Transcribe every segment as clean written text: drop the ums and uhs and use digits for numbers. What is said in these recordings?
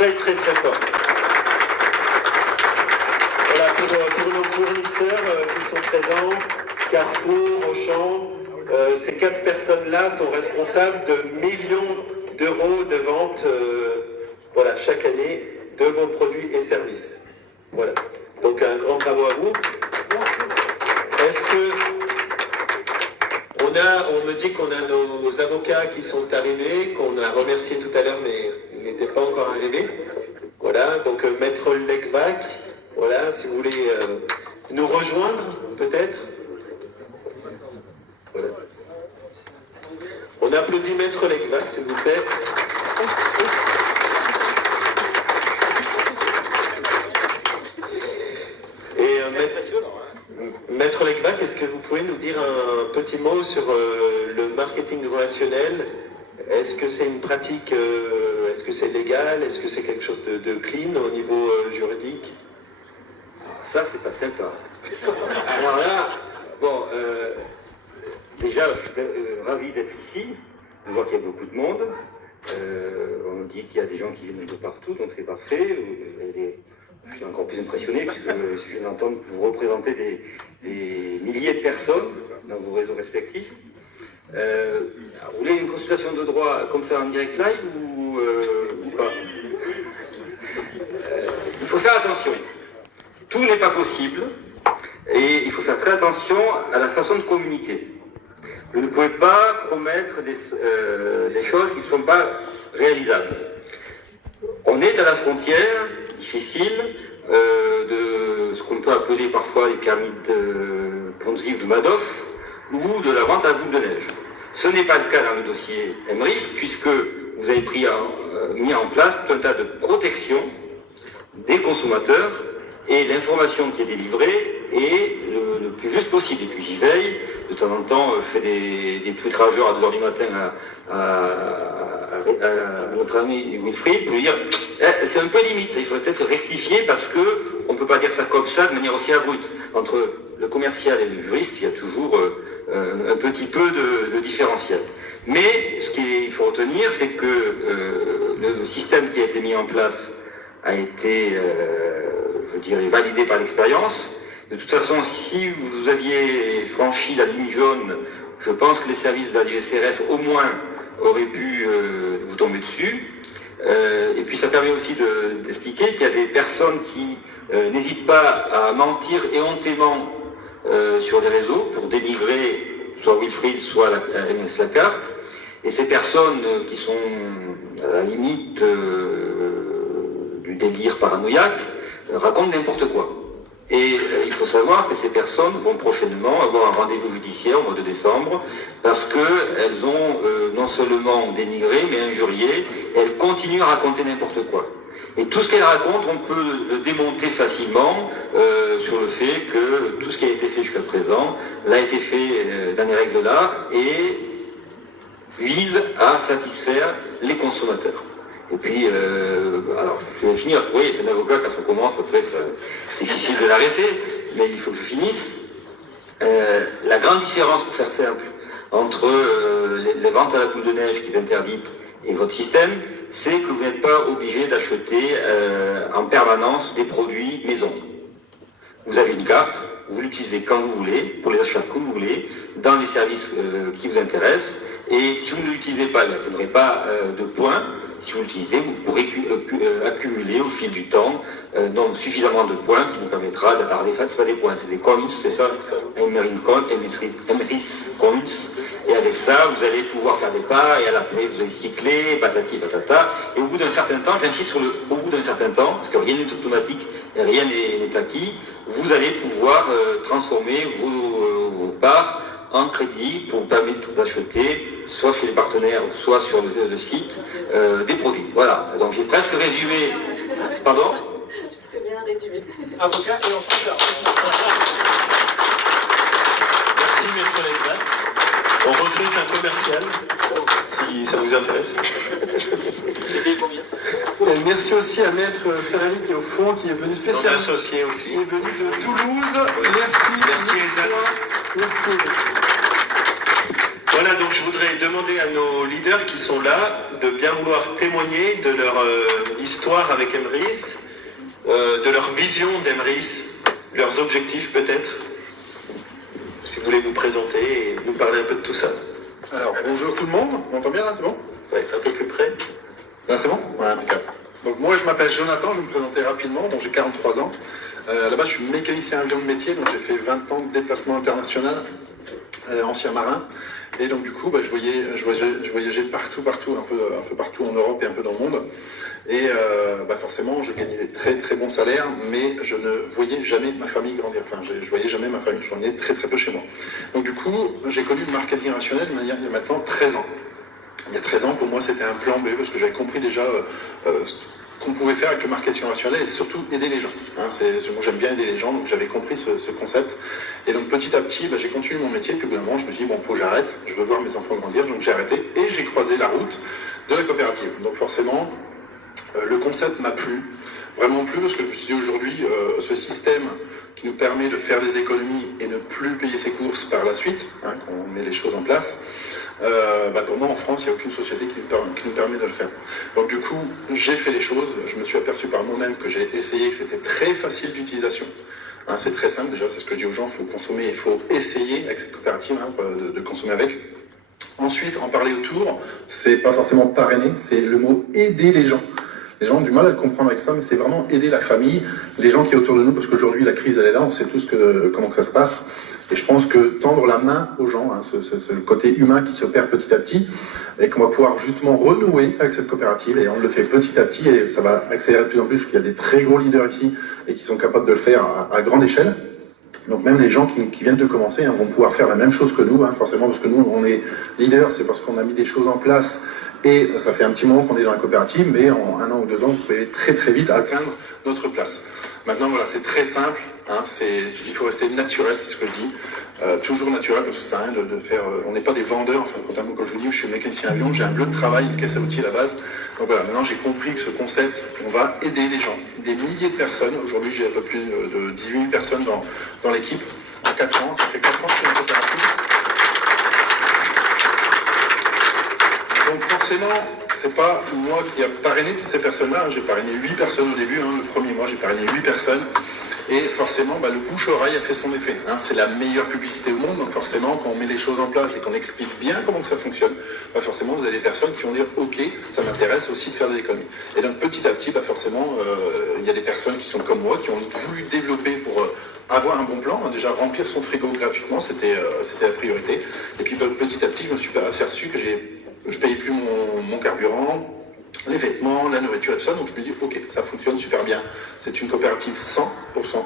très très très fort. Voilà, pour nos fournisseurs qui sont présents, Carrefour, Auchan, ces 4 personnes-là sont responsables de millions d'euros de vente voilà, chaque année de vos produits et services. Voilà. Donc un grand bravo à vous. Est-ce que on me dit qu'on a nos avocats qui sont arrivés, qu'on a remerciés tout à l'heure, mais ils n'étaient pas encore arrivés. Voilà, donc Maître Lecvac, voilà, si vous voulez nous rejoindre, peut-être. Voilà. On applaudit Maître Lecvac, s'il vous plaît. Et Maître Lecvac, est-ce que vous pouvez nous dire un petit mot sur le marketing relationnel? Est-ce que c'est une pratique, est-ce que c'est légal? Est-ce que c'est quelque chose de clean au niveau juridique? Ça, c'est pas sympa. Alors là, bon, déjà, je suis ravi d'être ici. Je vois qu'il y a beaucoup de monde. On dit qu'il y a des gens qui viennent de partout, donc c'est parfait. Je suis encore plus impressionné puisque je viens d'entendre que vous représentez des milliers de personnes dans vos réseaux respectifs. Vous voulez une consultation de droit comme ça en direct live ou pas? Il faut faire attention. Tout n'est pas possible et il faut faire très attention à la façon de communiquer. Vous ne pouvez pas promettre des choses qui ne sont pas réalisables. On est à la frontière difficile de ce qu'on peut appeler parfois les pyramides ponzives de Madoff ou de la vente à la boule de neige. Ce n'est pas le cas dans le dossier MRIS puisque vous avez mis en place tout un tas de protections des consommateurs et l'information qui est délivrée est le plus juste possible. Et puis j'y veille. De temps en temps, je fais des twittrageurs à 2h du matin à notre ami Wilfried pour lui dire c'est un peu limite, ça, il faudrait peut-être rectifier parce qu'on ne peut pas dire ça comme ça de manière aussi abrupte. Entre le commercial et le juriste, il y a toujours un petit peu de différentiel. Mais ce qu'il faut retenir, c'est que le système qui a été mis en place a été, je dirais, validé par l'expérience. De toute façon, si vous aviez franchi la ligne jaune, je pense que les services de la DGCRF, au moins, auraient pu vous tomber dessus. Et puis ça permet aussi d'expliquer qu'il y a des personnes qui n'hésitent pas à mentir éhontément sur les réseaux pour délivrer soit Wilfried, soit MS Lacarte. Et ces personnes qui sont à la limite du délire paranoïaque racontent n'importe quoi. Et il faut savoir que ces personnes vont prochainement avoir un rendez-vous judiciaire au mois de décembre parce qu'elles ont non seulement dénigré mais injurié, et elles continuent à raconter n'importe quoi. Et tout ce qu'elles racontent, on peut le démonter facilement sur le fait que tout ce qui a été fait jusqu'à présent l'a été fait dans les règles-là et vise à satisfaire les consommateurs. Et puis, alors, je vais finir, parce que oui, un avocat, quand ça commence, après, c'est difficile de l'arrêter, mais il faut que je finisse. La grande différence, pour faire simple, entre les ventes à la boule de neige qui est interdite et votre système, c'est que vous n'êtes pas obligé d'acheter en permanence des produits maison. Vous avez une carte, vous l'utilisez quand vous voulez, pour les achats que vous voulez, dans les services qui vous intéressent, et si vous ne l'utilisez pas, vous n'aurez pas de points. Si vous l'utilisez, vous pourrez accumuler au fil du temps suffisamment de points qui vous permettra d'avoir des c'est pas des points, c'est des coins, c'est ça, Emerin Coins, Emrys Coins, et avec ça, vous allez pouvoir faire des pas, et à la fin, vous allez cycler, patati patata, et au bout d'un certain temps, j'insiste sur le au bout d'un certain temps, parce que rien n'est automatique et rien n'est acquis, vous allez pouvoir transformer vos parts en crédit pour vous permettre d'acheter, soit chez les partenaires, soit sur le site, des produits. Voilà, donc j'ai presque résumé. Pardon? Très bien résumé. Avocat et ensuite. Merci Maître Lecvac. On recrute un commercial, si ça vous intéresse. Merci aussi à Maître Serrali qui est au fond, qui est venu Son spécialement. associé aussi. Qui est venu de Toulouse. Oui. Merci. Merci, Elsa. Merci. Voilà, donc je voudrais demander à nos leaders qui sont là de bien vouloir témoigner de leur histoire. histoire avec Emrys, de leur vision d'Emrys, leurs objectifs peut-être. Si vous voulez vous présenter et nous parler un peu de tout ça. Alors, bonjour tout le monde, on m'entend bien là, c'est bon? Ouais, un peu plus près. Là, c'est bon? Ouais, impeccable. Donc moi, je m'appelle Jonathan, je vais me présenter rapidement, donc j'ai 43 ans. Là-bas, je suis mécanicien avion de métier, donc j'ai fait 20 ans de déplacement international, ancien marin. Et donc du coup, je voyageais partout, un peu partout en Europe et un peu dans le monde. Et forcément, je gagnais des très très bons salaires, mais je ne voyais jamais ma famille grandir. Enfin, je voyais jamais ma famille, j'en ai très très peu chez moi. Donc du coup, j'ai connu le marketing rationnel il y a maintenant 13 ans. Il y a 13 ans, pour moi, c'était un plan B, parce que j'avais compris déjà ce qu'on pouvait faire avec le marketing rationnel et surtout aider les gens. Moi, j'aime bien aider les gens, donc j'avais compris ce concept. Et donc petit à petit, j'ai continué mon métier, puis au bout d'un moment, je me suis dit, bon, il faut que j'arrête, je veux voir mes enfants grandir, donc j'ai arrêté, et j'ai croisé la route de la coopérative. Donc forcément, le concept m'a plu, vraiment plu, parce que je me suis dit aujourd'hui, ce système qui nous permet de faire des économies et ne plus payer ses courses par la suite, quand on met les choses en place, pour moi en France, il n'y a aucune société qui nous permet de le faire. Donc du coup, j'ai fait les choses, je me suis aperçu par moi-même que j'ai essayé, que c'était très facile d'utilisation. C'est très simple déjà, c'est ce que je dis aux gens, il faut consommer, il faut essayer avec cette coopérative de consommer avec. Ensuite, en parler autour, c'est pas forcément parrainer, c'est le mot aider les gens. Les gens ont du mal à le comprendre avec ça, mais c'est vraiment aider la famille, les gens qui sont autour de nous, parce qu'aujourd'hui la crise elle est là, on sait tous comment que ça se passe. Et je pense que tendre la main aux gens, c'est le côté humain qui se perd petit à petit, et qu'on va pouvoir justement renouer avec cette coopérative, et on le fait petit à petit, et ça va accélérer de plus en plus, parce qu'il y a des très gros leaders ici, et qui sont capables de le faire à grande échelle. Donc même les gens qui viennent de commencer vont pouvoir faire la même chose que nous, forcément, parce que nous, on est leaders, c'est parce qu'on a mis des choses en place, et ça fait un petit moment qu'on est dans la coopérative, mais en 1 an ou 2 ans, vous pouvez très très vite atteindre notre place. Maintenant, voilà, c'est très simple, il faut rester naturel, c'est ce que je dis. Toujours naturel, parce que ça sert à rien de faire... on n'est pas des vendeurs, enfin, notamment quand je vous dis, je suis mécanicien avion, j'ai un bleu de travail, une caisse à outils à la base. Donc voilà, maintenant j'ai compris que ce concept, on va aider les gens, des milliers de personnes. Aujourd'hui, j'ai un peu plus de 18 000 personnes dans l'équipe. En 4 ans, ça fait 4 ans que je suis en coopérative. Donc forcément, c'est pas moi qui a parrainé toutes ces personnes-là. J'ai parrainé 8 personnes au début, le premier mois, j'ai parrainé 8 personnes. Et forcément, le bouche-oreille a fait son effet. C'est la meilleure publicité au monde, donc forcément, quand on met les choses en place et qu'on explique bien comment que ça fonctionne, forcément, vous avez des personnes qui vont dire « Ok, ça m'intéresse aussi de faire des économies ». Et donc, petit à petit, forcément, il y a des personnes qui sont comme moi, qui ont voulu développer pour avoir un bon plan. Déjà, remplir son frigo gratuitement, c'était la priorité. Et puis, petit à petit, je me suis aperçu que je payais plus mon carburant, les vêtements, la nourriture et tout ça, donc je me dis ok, ça fonctionne super bien. C'est une coopérative 100%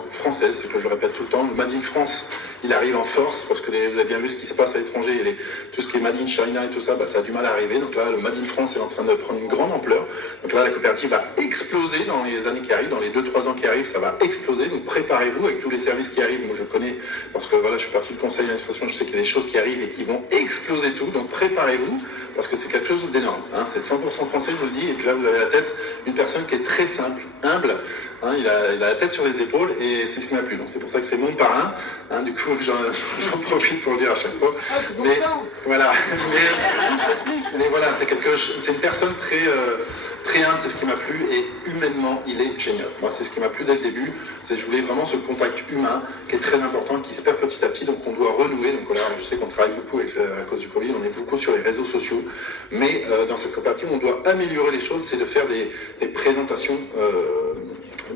française, c'est ce que je répète tout le temps. Le Made in France, il arrive en force, parce que vous avez bien vu ce qui se passe à l'étranger, tout ce qui est Made in China et tout ça, ça a du mal à arriver. Donc là, le Made in France est en train de prendre une grande ampleur. Donc là, la coopérative va exploser dans les années qui arrivent, dans les 2-3 ans qui arrivent, ça va exploser. Donc préparez-vous avec tous les services qui arrivent. Moi, je connais, parce que voilà, je suis parti du conseil d'administration, je sais qu'il y a des choses qui arrivent et qui vont exploser tout. Donc préparez-vous, parce que c'est quelque chose d'énorme. C'est 100% français, je vous le dis. Et puis là, vous avez la tête d'une personne qui est très simple, humble. Il a la tête sur les épaules et c'est ce qui m'a plu. Donc c'est pour ça que c'est mon parrain. Du coup, j'en profite pour le dire à chaque fois. Ah, c'est pour ça. Voilà. Mais voilà, c'est une personne très humble, c'est ce qui m'a plu, et humainement, il est génial. Moi, c'est ce qui m'a plu dès le début. Je voulais vraiment ce contact humain qui est très important, qui se perd petit à petit, donc on doit renouer. Donc voilà, je sais qu'on travaille beaucoup à cause du Covid, on est beaucoup sur les réseaux sociaux, mais dans cette coopérative, on doit améliorer les choses, c'est de faire des présentations.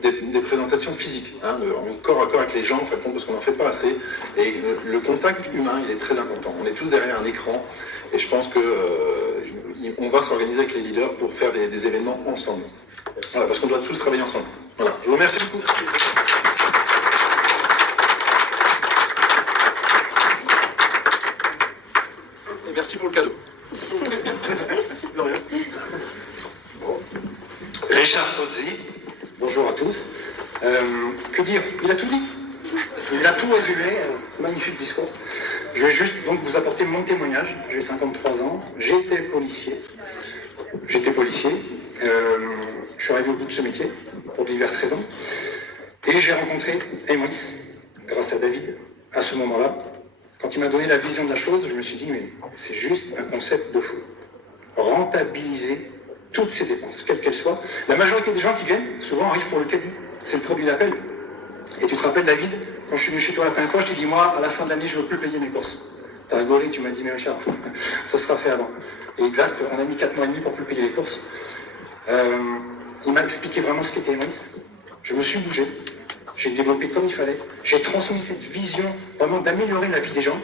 Des présentations physiques, en corps à corps avec les gens, en fait, parce qu'on n'en fait pas assez. Et le contact humain, il est très important. On est tous derrière un écran, et je pense qu'on va s'organiser avec les leaders pour faire des événements ensemble. Voilà, parce qu'on doit tous travailler ensemble. Voilà, je vous remercie beaucoup. Et merci pour le cadeau. Richard Pozzi. Bonjour à tous. Que dire? Il a tout dit. Il a tout résumé. Magnifique discours. Je vais juste donc vous apporter mon témoignage. J'ai 53 ans. J'étais policier. Je suis arrivé au bout de ce métier pour diverses raisons. Et j'ai rencontré Emrys grâce à David à ce moment-là. Quand il m'a donné la vision de la chose, je me suis dit mais c'est juste un concept de fou. Rentabiliser toutes ces dépenses, quelles qu'elles soient. La majorité des gens qui viennent, souvent arrivent pour le caddie. C'est le produit d'appel. Et tu te rappelles, David, quand je suis venu chez toi la première fois, je t'ai dit, moi, à la fin de l'année, je ne veux plus payer mes courses. Tu as rigolé, tu m'as dit, mais Richard, ça sera fait avant. Et exact, on a mis 4 mois et demi pour plus payer les courses. Il m'a expliqué vraiment ce qu'était Emrys. Je me suis bougé, j'ai développé comme il fallait, j'ai transmis cette vision vraiment d'améliorer la vie des gens.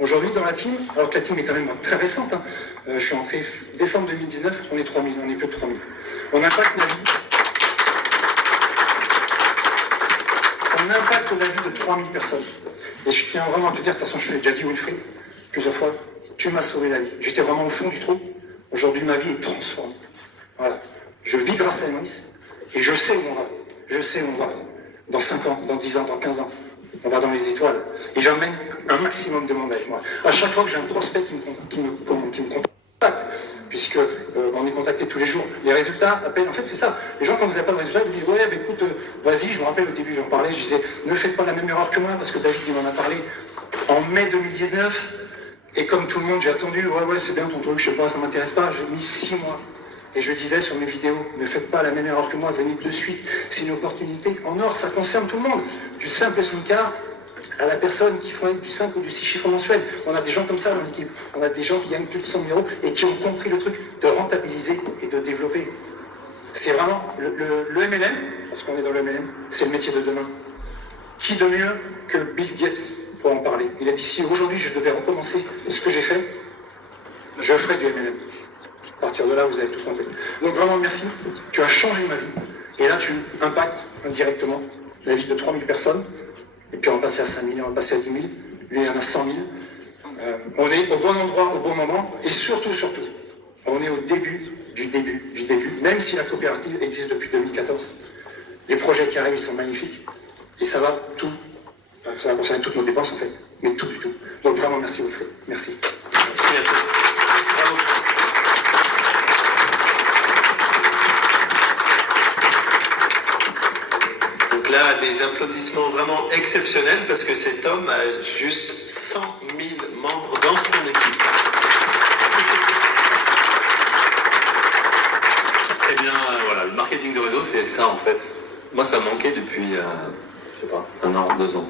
Aujourd'hui, dans la team, alors que la team est quand même très récente, hein, je suis entré décembre 2019, on est 3000, on est plus de 3000. On impacte la vie. On impacte la vie de 3000 personnes. Et je tiens vraiment à te dire, de toute façon, je l'ai déjà dit, Wilfried, plusieurs fois, tu m'as sauvé la vie. J'étais vraiment au fond du trou. Aujourd'hui, ma vie est transformée. Voilà. Je vis grâce à Emrys et je sais où on va. Je sais où on va. Dans 5 ans, dans 10 ans, dans 15 ans. On va dans les étoiles. Et j'emmène un maximum de monde avec moi. À chaque fois que j'ai un prospect qui me contacte, puisque on est contacté tous les jours, les résultats appellent. En fait, c'est ça. Les gens, quand vous n'avez pas de résultats, ils disent ouais, bah, écoute, vas-y. Je me rappelle au début, j'en parlais, je disais ne faites pas la même erreur que moi, parce que David, il m'en a parlé en mai 2019. Et comme tout le monde, j'ai attendu, ouais, c'est bien ton truc, je sais pas, ça m'intéresse pas. J'ai mis 6 mois. Et je disais sur mes vidéos, ne faites pas la même erreur que moi, venez de suite. C'est une opportunité en or, ça concerne tout le monde. Du simple smicard à la personne qui ferait du 5 ou du 6 chiffres mensuels. On a des gens comme ça dans l'équipe. On a des gens qui gagnent plus de 100 000 € et qui ont compris le truc de rentabiliser et de développer. C'est vraiment le MLM, parce qu'on est dans le MLM, c'est le métier de demain. Qui de mieux que Bill Gates pour en parler? Il a dit, si aujourd'hui je devais recommencer ce que j'ai fait, je ferais du MLM. À partir de là, vous avez tout compris. Donc vraiment, merci. Tu as changé ma vie. Et là, tu impactes indirectement la vie de 3000 personnes. Et puis on va passer à 5000, on va passer à 10 000. Lui, il y en a 100 000. On est au bon endroit, au bon moment. Et surtout, on est au début du début. Même si la coopérative existe depuis 2014. Les projets qui arrivent, ils sont magnifiques. Et ça va concerner toutes nos dépenses, en fait. Mais tout du tout. Donc vraiment, merci Wilfried. Merci. Merci à tous. Bravo. Donc là, des applaudissements vraiment exceptionnels parce que cet homme a juste 100 000 membres dans son équipe. Eh bien, voilà, le marketing de réseau, c'est ça en fait. Moi, ça me manquait depuis, je sais pas, 1 an, 2 ans.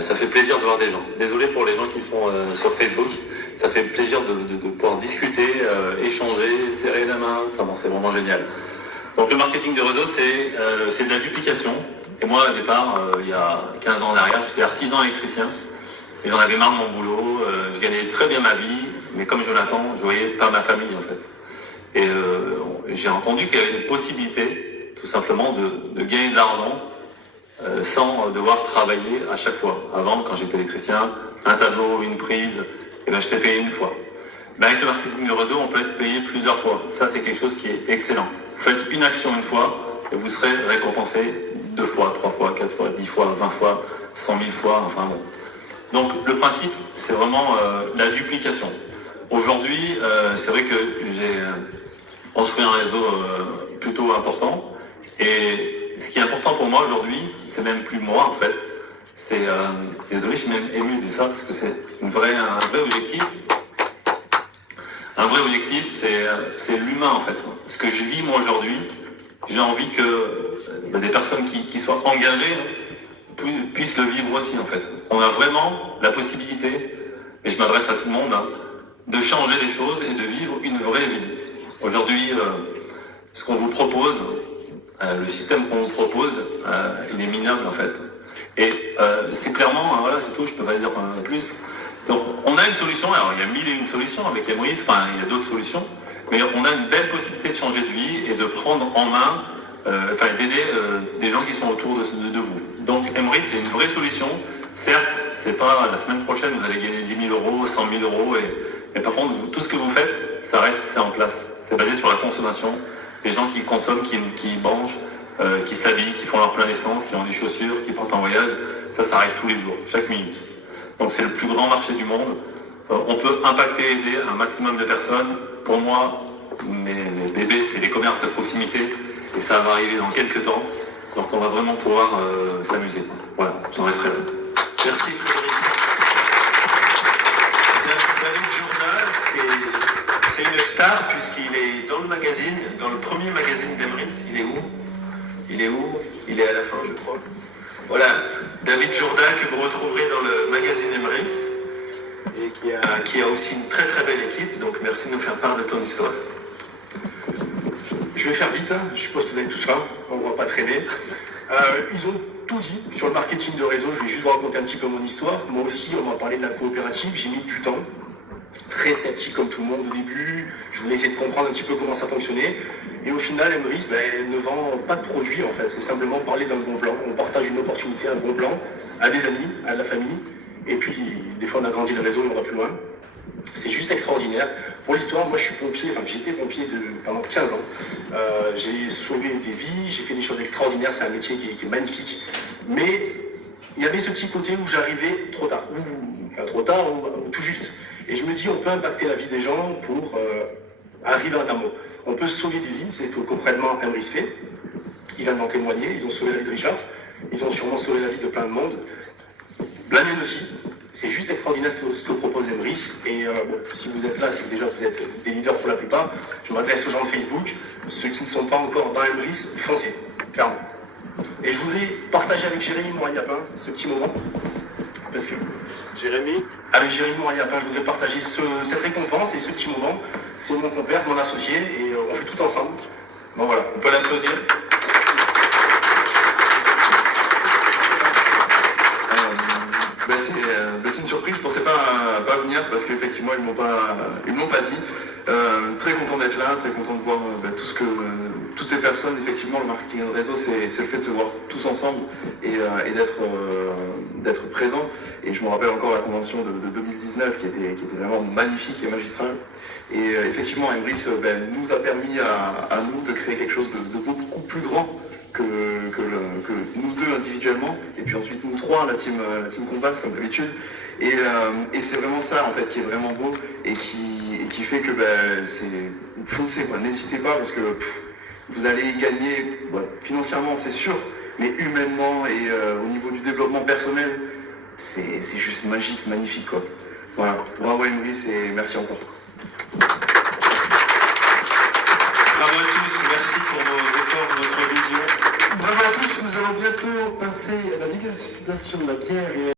Ça fait plaisir de voir des gens. Désolé pour les gens qui sont sur Facebook. Ça fait plaisir de pouvoir discuter, échanger, serrer la main. Enfin bon, c'est vraiment génial. Donc le marketing de réseau, c'est de la duplication. Et moi, au départ, il y a 15 ans en arrière, j'étais artisan électricien. Et j'en avais marre de mon boulot. Je gagnais très bien ma vie. Mais comme Jonathan, je voyais pas ma famille en fait. Et j'ai entendu qu'il y avait une possibilité, tout simplement, de gagner de l'argent sans devoir travailler à chaque fois. Avant, quand j'étais électricien, un tableau, une prise, et ben, je t'ai payé une fois. Mais avec le marketing de réseau, on peut être payé plusieurs fois. Ça, c'est quelque chose qui est excellent. Vous faites une action une fois, et vous serez récompensé 2 fois, 3 fois, 4 fois, 10 fois, 20 fois, 100 000 fois, enfin bon. Donc, le principe, c'est vraiment la duplication. Aujourd'hui, c'est vrai que j'ai construit un réseau plutôt important, et ce qui est important pour moi aujourd'hui, c'est même plus moi en fait, c'est, désolé, je suis même ému de ça parce que c'est un vrai objectif. Un vrai objectif, c'est l'humain en fait. Ce que je vis moi aujourd'hui, j'ai envie que des personnes qui soient engagées puissent le vivre aussi en fait. On a vraiment la possibilité, et je m'adresse à tout le monde, hein, de changer les choses et de vivre une vraie vie. Aujourd'hui, ce qu'on vous propose, le système qu'on vous propose, il est minable en fait. Et c'est clairement, voilà, c'est tout, je peux pas dire plus. Donc on a une solution, alors il y a 1001 solutions avec Emrys, enfin il y a d'autres solutions, mais on a une belle possibilité de changer de vie et de prendre en main, d'aider des gens qui sont autour de vous. Donc Emrys, c'est une vraie solution. Certes, c'est pas la semaine prochaine, vous allez gagner 10 000 €, 100 000 €, mais par contre, tout ce que vous faites, c'est en place. C'est basé sur la consommation. Les gens qui consomment, qui mangent, qui s'habillent, qui font leur plein d'essence, qui ont des chaussures, qui partent en voyage, ça arrive tous les jours, chaque minute. Donc c'est le plus grand marché du monde. On peut impacter, aider un maximum de personnes. Pour moi, mes bébés, c'est les commerces de proximité, et ça va arriver dans quelques temps. Donc on va vraiment pouvoir s'amuser. Voilà, j'en resterai là. Merci Frédéric. Le journal, C'est une star puisqu'il est dans le magazine, dans le premier magazine d'Emrys. Il est où? Il est à la fin, je crois. Voilà, David Jourdain que vous retrouverez dans le magazine Emrys et qui a aussi une très très belle équipe. Donc merci de nous faire part de ton histoire. Je vais faire vite, hein. Je suppose que vous avez tous faim, on ne va pas traîner. Ils ont tout dit sur le marketing de réseau, je vais juste vous raconter un petit peu mon histoire. Moi aussi, on m'a parlé de la coopérative, j'ai mis du temps. Très sceptique comme tout le monde au début, je voulais essayer de comprendre un petit peu comment ça fonctionnait. Et au final, Emrys ne vend pas de produit en fait, c'est simplement parler d'un bon plan. On partage une opportunité, un bon plan, à des amis, à la famille. Et puis, des fois, on a grandi le réseau, on va plus loin. C'est juste extraordinaire. Pour l'histoire, moi je suis pompier, enfin j'étais pompier pendant 15 ans. J'ai sauvé des vies, j'ai fait des choses extraordinaires, c'est un métier qui est magnifique. Mais il y avait ce petit côté où j'arrivais trop tard, ou tout juste. Et je me dis, on peut impacter la vie des gens pour arriver en amont. On peut sauver des vies, c'est ce que concrètement Emrys fait. Il vient d'en témoigner, ils ont sauvé la vie de Richard, ils ont sûrement sauvé la vie de plein de monde. La mienne aussi. C'est juste extraordinaire ce que propose Emrys. Et bon, si vous êtes là, c'est que déjà vous êtes des leaders pour la plupart. Je m'adresse aux gens de Facebook. Ceux qui ne sont pas encore dans Emrys, foncez, clairement. Et je voudrais partager avec Jérémy Mourad-Yapin ce petit moment. Parce que avec Jérémy Mourad-Yapin, je voudrais partager cette récompense et ce petit moment. C'est mon compère, c'est mon associé, et on fait tout ensemble. Bon voilà, on peut l'applaudir. C'est une surprise, je ne pensais pas venir parce qu'effectivement ils m'ont pas dit. Très content d'être là, très content de voir toutes ces personnes. Effectivement, le marketing de réseau, c'est le fait de se voir tous ensemble et d'être présents. Et je me rappelle encore la convention de 2019 qui était vraiment magnifique et magistrale. Et effectivement, Emrys nous a permis à nous de créer quelque chose de beaucoup plus grand que nous deux individuellement, et puis ensuite nous trois, la team Compass comme d'habitude. Et c'est vraiment ça en fait qui est vraiment beau et qui fait que c'est foncez quoi, n'hésitez pas parce que vous allez y gagner financièrement c'est sûr, mais humainement et au niveau du développement personnel, c'est juste magique, magnifique quoi. Voilà, bravo Emrys et merci encore. Bravo à tous, merci pour vos efforts, votre vision. Bravo à tous, nous allons bientôt passer à la dégustation de la bière et